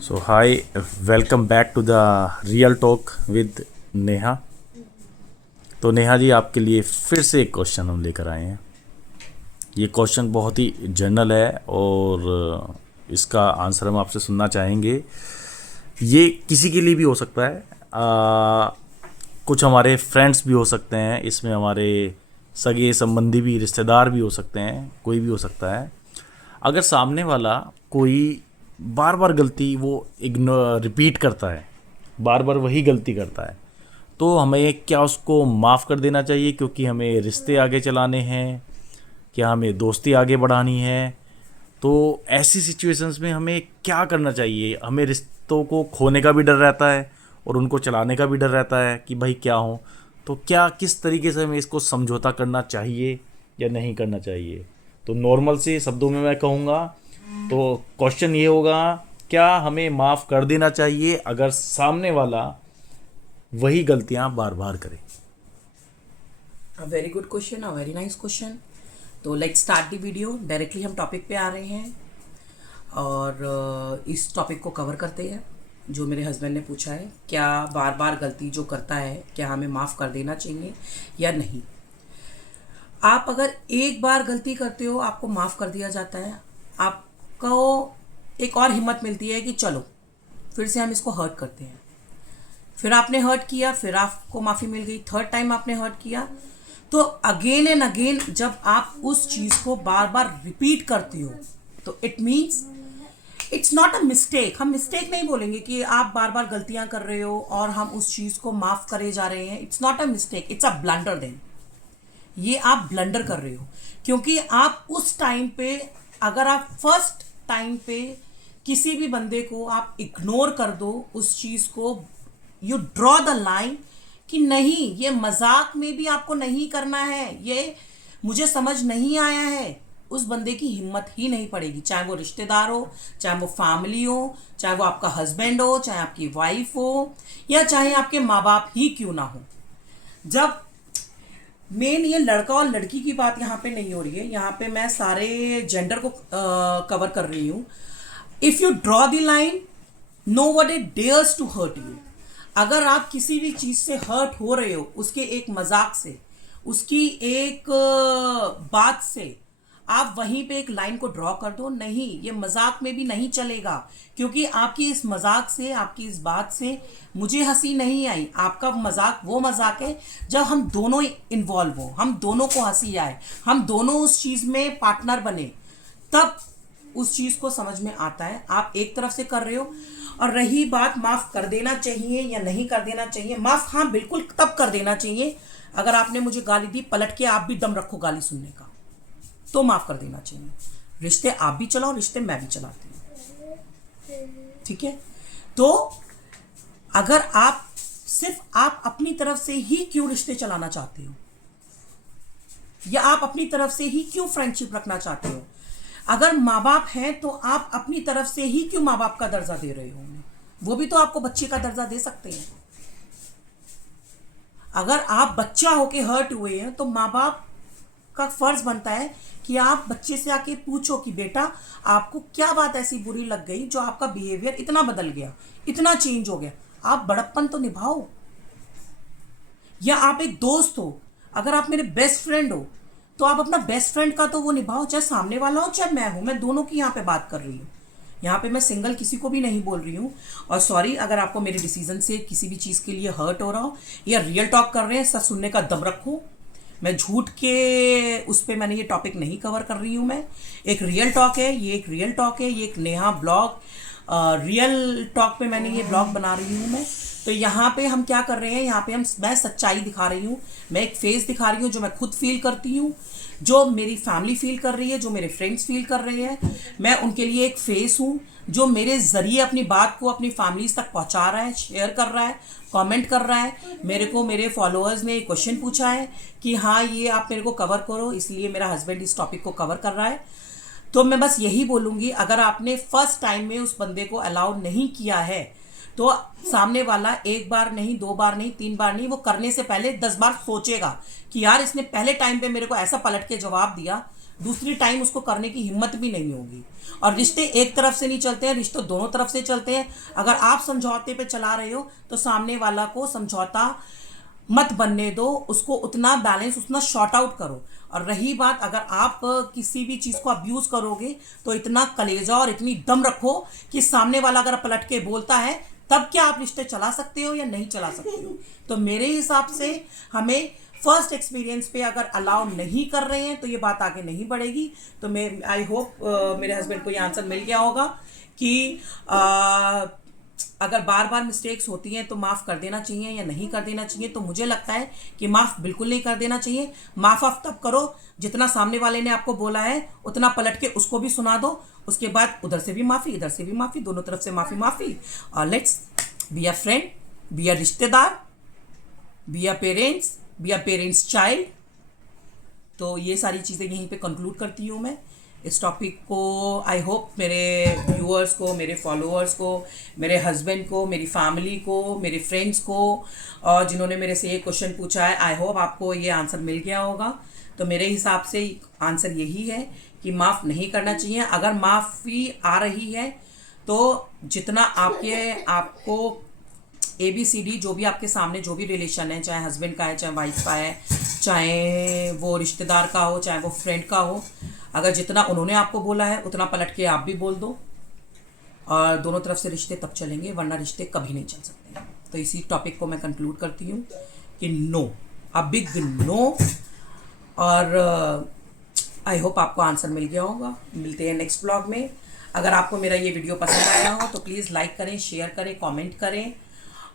So hi, welcome back to the real talk with Neha. तो नेहा जी, आपके लिए फिर से एक क्वेश्चन हम लेकर आए हैं। ये क्वेश्चन बहुत ही जनरल है और इसका आंसर हम आपसे सुनना चाहेंगे। ये किसी के लिए भी हो सकता है, कुछ हमारे फ्रेंड्स भी हो सकते हैं, इसमें हमारे सगे संबंधी भी, रिश्तेदार भी हो सकते हैं, कोई भी हो सकता है। अगर सामने वाला कोई बार बार गलती वो रिपीट करता है, बार बार वही गलती करता है, तो हमें क्या उसको माफ़ कर देना चाहिए क्योंकि हमें रिश्ते आगे चलाने हैं, क्या हमें दोस्ती आगे बढ़ानी है? तो ऐसी सिचुएशंस में हमें क्या करना चाहिए? हमें रिश्तों को खोने का भी डर रहता है और उनको चलाने का भी डर रहता है कि भाई क्या हो। तो क्या, किस तरीके से हमें इसको समझौता करना चाहिए या नहीं करना चाहिए? तो नॉर्मल से शब्दों में मैं कहूँगा तो क्वेश्चन ये होगा, क्या हमें माफ़ कर देना चाहिए अगर सामने वाला वही गलतियां बार बार करे? Very good question, a very nice question. तो let's start the video. Directly हम टॉपिक पे आ रहे हैं और इस टॉपिक को कवर करते हैं जो मेरे हस्बैंड ने पूछा है, क्या बार बार गलती जो करता है क्या हमें माफ़ कर देना चाहिए या नहीं। आप अगर एक बार गलती करते हो आपको माफ़ कर दिया जाता है, आपको एक और हिम्मत मिलती है कि चलो फिर से हम इसको हर्ट करते हैं। फिर आपने हर्ट किया, फिर आपको माफ़ी मिल गई, थर्ड टाइम आपने हर्ट किया, तो अगेन एंड अगेन जब आप उस चीज़ को बार बार रिपीट करते हो तो it means it's not a mistake. हम मिस्टेक नहीं बोलेंगे कि आप बार बार गलतियां कर रहे हो और हम उस चीज़ को माफ़ करे जा रहे हैं। It's not a mistake, it's a blunder. देन ये आप ब्लंडर कर रहे हो क्योंकि आप उस टाइम पे, अगर आप फर्स्ट टाइम पे किसी भी बंदे को आप इग्नोर कर दो, उस चीज़ को यू ड्रॉ द लाइन कि नहीं, ये मजाक में भी आपको नहीं करना है, ये मुझे समझ नहीं आया है, उस बंदे की हिम्मत ही नहीं पड़ेगी। चाहे वो रिश्तेदार हो, चाहे वो फैमिली हो, चाहे वो आपका हस्बैंड हो, चाहे आपकी वाइफ हो, या चाहे आपके माँ बाप ही क्यों ना हो। जब मेन ये लड़का और लड़की की बात यहाँ पे नहीं हो रही है, यहाँ पे मैं सारे जेंडर को कवर कर रही हूँ। If you draw the line, nobody dares to hurt you. अगर आप किसी भी चीज से हर्ट हो रहे हो, उसके एक मजाक से, उसकी एक बात से, आप वहीं पे एक लाइन को ड्रॉ कर दो। नहीं, ये मजाक में भी नहीं चलेगा क्योंकि आपकी इस मजाक से, आपकी इस बात से मुझे हंसी नहीं आई। आपका मजाक वो मजाक है जब हम दोनों इन्वॉल्व हो, हम दोनों को हंसी आए, हम दोनों उस चीज में पार्टनर बने, तब उस चीज को समझ में आता है। आप एक तरफ से कर रहे हो। और रही बात माफ कर देना चाहिए या नहीं कर देना चाहिए, माफ हाँ बिल्कुल तब कर देना चाहिए अगर आपने मुझे गाली दी, पलट के आप भी दम रखो गाली सुनने का, तो माफ कर देना चाहिए। रिश्ते आप भी चलाओ, रिश्ते मैं भी चलाती हूँ, ठीक है। तो अगर आप सिर्फ आप अपनी तरफ से ही क्यों रिश्ते चलाना चाहते हो, या आप अपनी तरफ से ही क्यों फ्रेंडशिप रखना चाहते हो? अगर माँ बाप हैं तो आप अपनी तरफ से ही क्यों माँ बाप का दर्जा दे रहे हो उन्हें? वो भी तो आपको बच्चे का दर्जा दे सकते हैं। अगर आप बच्चा होके हर्ट हुए हैं तो माँ बाप का फर्ज बनता है कि आप बच्चे से आके पूछो कि बेटा आपको क्या बात ऐसी बुरी लग गई जो आपका बिहेवियर इतना बदल गया, इतना चेंज हो गया। आप बड़प्पन तो निभाओ। या आप एक दोस्त हो, अगर आप मेरे बेस्ट फ्रेंड हो तो आप अपना बेस्ट फ्रेंड का तो वो निभाओ, चाहे सामने वाला हो चाहे मैं हूं। मैं दोनों की यहाँ पे बात कर रही हूँ, यहाँ पे मैं सिंगल किसी को भी नहीं बोल रही हूँ। और सॉरी अगर आपको मेरे डिसीजन से किसी भी चीज़ के लिए हर्ट हो रहा हो, या रियल टॉक कर रहे हैं, सच सुनने का दम रखो। मैं झूठ के उस पर मैंने ये टॉपिक नहीं कवर कर रही हूँ। मैं एक रियल टॉक है, ये एक रियल टॉक है, ये एक नेहा ब्लॉग रियल टॉक पे मैंने ये ब्लॉग बना रही हूँ मैं। तो यहाँ पे हम क्या कर रहे हैं, यहाँ पे मैं सच्चाई दिखा रही हूँ, मैं एक फेस दिखा रही हूँ जो मैं खुद फील करती हूँ, जो मेरी फैमिली फील कर रही है, जो मेरे फ्रेंड्स फील कर रहे हैं। मैं उनके लिए एक फेस हूँ जो मेरे ज़रिए अपनी बात को अपनी फैमिलीज तक पहुँचा रहा है, शेयर कर रहा है, कमेंट कर रहा है। मेरे को मेरे फॉलोअर्स ने एक क्वेश्चन पूछा है कि हाँ ये आप मेरे को कवर करो, इसलिए मेरा हस्बैंड इस टॉपिक को कवर कर रहा है। तो मैं बस यही बोलूँगी, अगर आपने फर्स्ट टाइम में उस बंदे को अलाउ नहीं किया है तो सामने वाला एक बार नहीं, दो बार नहीं, तीन बार नहीं, वो करने से पहले 10 बार सोचेगा कि यार इसने पहले टाइम पे मेरे को ऐसा पलट के जवाब दिया, दूसरी टाइम उसको करने की हिम्मत भी नहीं होगी। और रिश्ते एक तरफ से नहीं चलते हैं, रिश्ते दोनों तरफ से चलते हैं। अगर आप समझौते पे चला रहे हो तो सामने वाला को समझौता मत बनने दो, उसको उतना बैलेंस, उतना शॉर्ट आउट करो। और रही बात, अगर आप किसी भी चीज़ को अब्यूज़ करोगे तो इतना कलेजा और इतनी दम रखो कि सामने वाला अगर पलट के बोलता है तब क्या आप रिश्ते चला सकते हो या नहीं चला सकते हो। तो मेरे हिसाब से हमें फर्स्ट एक्सपीरियंस पे अगर अलाउ नहीं कर रहे हैं तो ये बात आगे नहीं बढ़ेगी। तो मैं आई होप मेरे हस्बैंड को ये आंसर मिल गया होगा कि अगर बार बार मिस्टेक्स होती हैं तो माफ़ कर देना चाहिए या नहीं कर देना चाहिए। तो मुझे लगता है कि माफ़ बिल्कुल नहीं कर देना चाहिए। माफ़ आप तब करो जितना सामने वाले ने आपको बोला है उतना पलट के उसको भी सुना दो। उसके बाद उधर से भी माफ़ी, इधर से भी माफ़ी, दोनों तरफ से माफ़ी। और let's be a friend, be a रिश्तेदार, be a parents, be a parents child. तो ये सारी चीज़ें यहीं पे कंक्लूड करती हूँ मैं इस टॉपिक को। आई होप मेरे व्यूअर्स को, मेरे फॉलोअर्स को, मेरे हस्बैंड को, मेरी फैमिली को, मेरे फ्रेंड्स को, और जिन्होंने मेरे से ये क्वेश्चन पूछा है, आई होप आपको ये आंसर मिल गया होगा। तो मेरे हिसाब से आंसर यही है कि माफ़ नहीं करना चाहिए। अगर माफ़ी आ रही है तो जितना आपको ABCD जो भी आपके सामने जो भी रिलेशन है, चाहे हस्बैंड का है, चाहे वाइफ का है, चाहे वो रिश्तेदार का हो, चाहे वो फ्रेंड का हो, अगर जितना उन्होंने आपको बोला है उतना पलट के आप भी बोल दो। और दोनों तरफ से रिश्ते तब चलेंगे, वरना रिश्ते कभी नहीं चल सकते। तो इसी टॉपिक को मैं कंक्लूड करती हूँ कि नो, अ बिग नो। और आई होप आपको आंसर मिल गया होगा। मिलते हैं नेक्स्ट ब्लॉग में। अगर आपको मेरा ये वीडियो पसंद आया हो तो प्लीज़ लाइक करें, शेयर करें, कमेंट करें,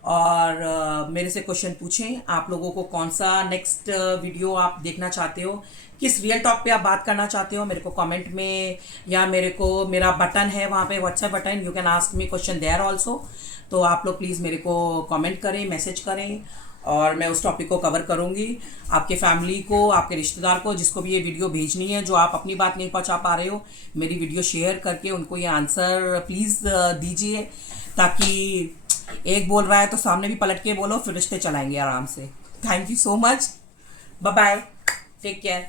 और मेरे से क्वेश्चन पूछें। आप लोगों को कौन सा नेक्स्ट वीडियो आप देखना चाहते हो, किस रियल टॉक पे आप बात करना चाहते हो, मेरे को कमेंट में, या मेरा बटन है वहाँ पे, WhatsApp button, you can ask me question there also. तो आप लोग प्लीज़ मेरे को कमेंट करें, मैसेज करें, और मैं उस टॉपिक को कवर करूँगी। आपके फैमिली को, आपके रिश्तेदार को, जिसको भी ये वीडियो भेजनी है, जो आप अपनी बात नहीं पहुँचा पा रहे हो, मेरी वीडियो शेयर करके उनको ये आंसर प्लीज़ दीजिए, ताकि एक बोल रहा है तो सामने भी पलट के बोलो, फिर रिश्ते चलाएंगे आराम से। Thank you so much, bye bye, take care.